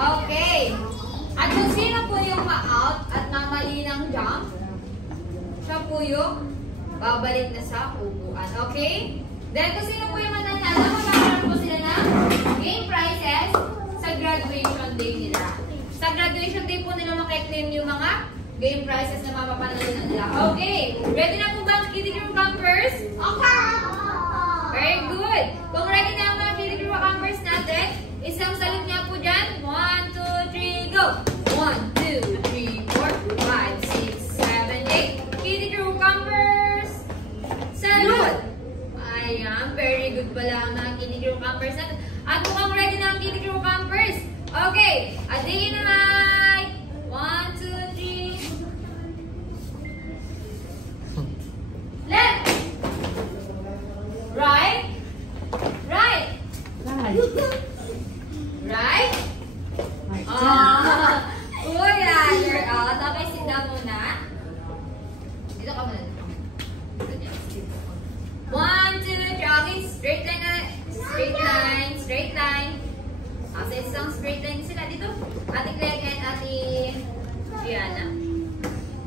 Okay. At kung sino po yung ma-out at namali ng jump, siya po yung babalik na sa upuan. Okay? Then kung sino po yung mananalo, magkakaroon po sila ng game prizes sa graduation day nila. Sa graduation day po nila makiklaim yung mga game prizes na mapapanalo nila. Okay. Ready na po ba ang Kitty Crew Campers? Okay. Very good. Kung ready na ang mga Kitty Crew Campers natin, isang salute niya po dyan. 1, 2, 3, go! 1, 2, 3, 4, 5, 6, 7, 8. Kitty Crew Campers! Salute! Ayan, very good pala ang mga Kitty Crew Campers natin. At mukhang ready na ang Kitty Crew Campers. Okay, a day in the night. 1, 2, 3. Left! Right? Right! Right? Kuya, you're out. Okay, sit down muna. Dito ka muna. 1, 2, 3. Okay, straight line na. Straight line. Straight line. Sa isang straight line sila dito. Ate Clegg and Ate Gianna.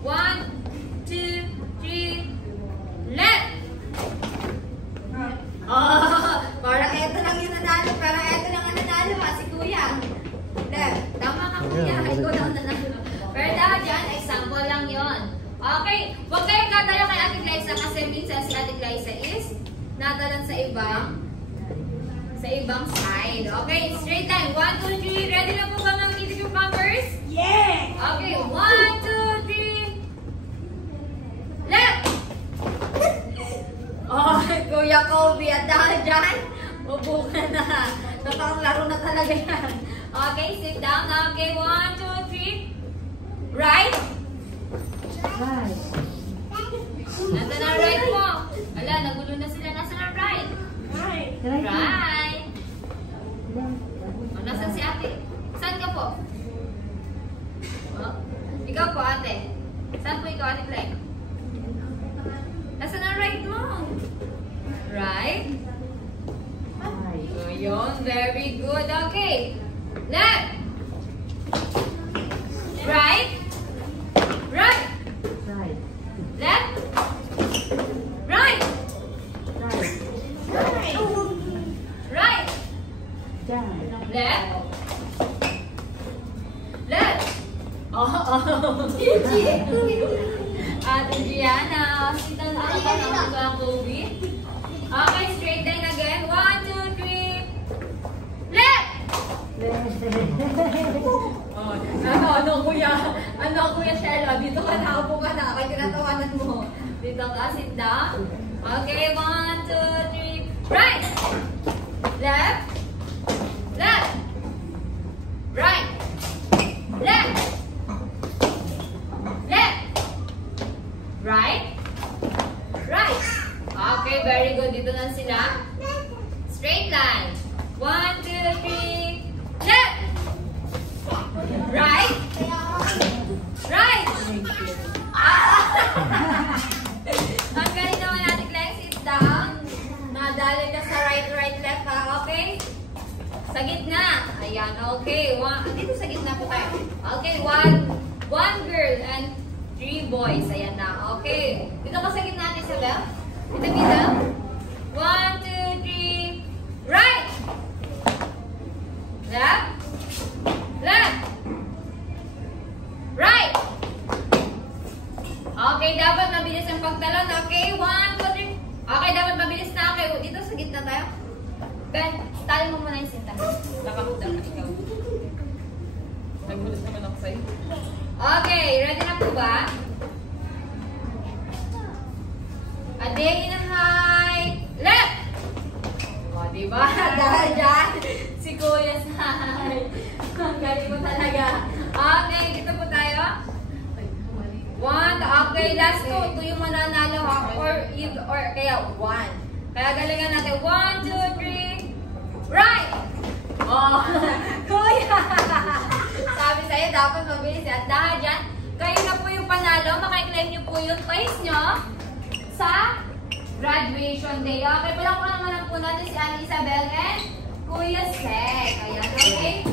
1, 2, 3. Left! Parang eto lang yung nanalo. Parang eto lang ang nanalo ha, si Kuya. Left. Tama ka Kuya. Ikaw lang nanalo. Pero dahil dyan, example lang yon. Okay. Huwag kayong katalo kay Ate Glyza kasi minsan si Ate Glyza is natalan sa ibang side. Okay. Straight line. 1, 2, 3. Ready na po ba mga Kitty Crew Campers? Yeah! Okay. 1, 2, 3. Left! Oh, Kuya Kobe, at dahil dyan, upo ka na. Napanglaro na talaga yan. Okay, sit down. Okay, 1, 2, 3. Right? Right. Nasa na right mo? Ala, nagulo na sila. Nasa na right? Right. Right. Oh, nasa si ate? Saan ka po? Oh, ikaw po, ate. Saan po ikaw, Ate Clegg? Nasa na right mo? Right? So, yun. Very good. Okay. Left. Right. Right. Right. Left. Right. Right. Right. Down. Left. Left. Oh. Ate Gianna. Kita na ako ng COVID. Okay, straight line again. 1, 2, 3. Left! Ano, Kuya Shella? Dito ka na, upo ka na. Kaya tinatawanan mo. Dito ka, sit down. Okay, 1, 2, 3. Right! Left! Left! Right! Left! Left! Right? Right! Okay, very good. Dito na sila. Straight line. 1, 2, 3. Left! Right? Right! Ang galing naman natin, Clegg. Sit down. Nadali ka sa right, left, ha? Okay? Sa gitna. Ayan, okay. Dito sa gitna po tayo. Okay, one girl and 3 boys. Ayan na. Okay. Dito ka sa gitna, Isabel. In the middle. 1, 2, 3. Right! Left. Left. Right. Okay, dapat mabilis ang pagtalon. Okay, 1, 2, 3. Okay, dapat mabilis na. Okay, dito sa gitna tayo. Ben, tali mo muna yung sinta. Nakahudang na ikaw. Naghulas naman ako sa'yo. Okay, ready na po ba? A day in a high. Left! O, diba? Dahil dyan, si Kuya Sai. Ang galing mo talaga. Okay, dito po tayo. 1. Okay, last 2. 2 yung mananalo ha. Or kaya 1. Kaya galingan natin. 1, 2, 3. Right! Oh, Kuya! Sabi sa'yo, dapat mabilis. At dahil dyan, kayo na po yung panalo. Makaklaim nyo po yung place nyo sa graduation day. Okay, pala ko naman po natin si Annie Isabel and Kuya Sek. Ayan, okay?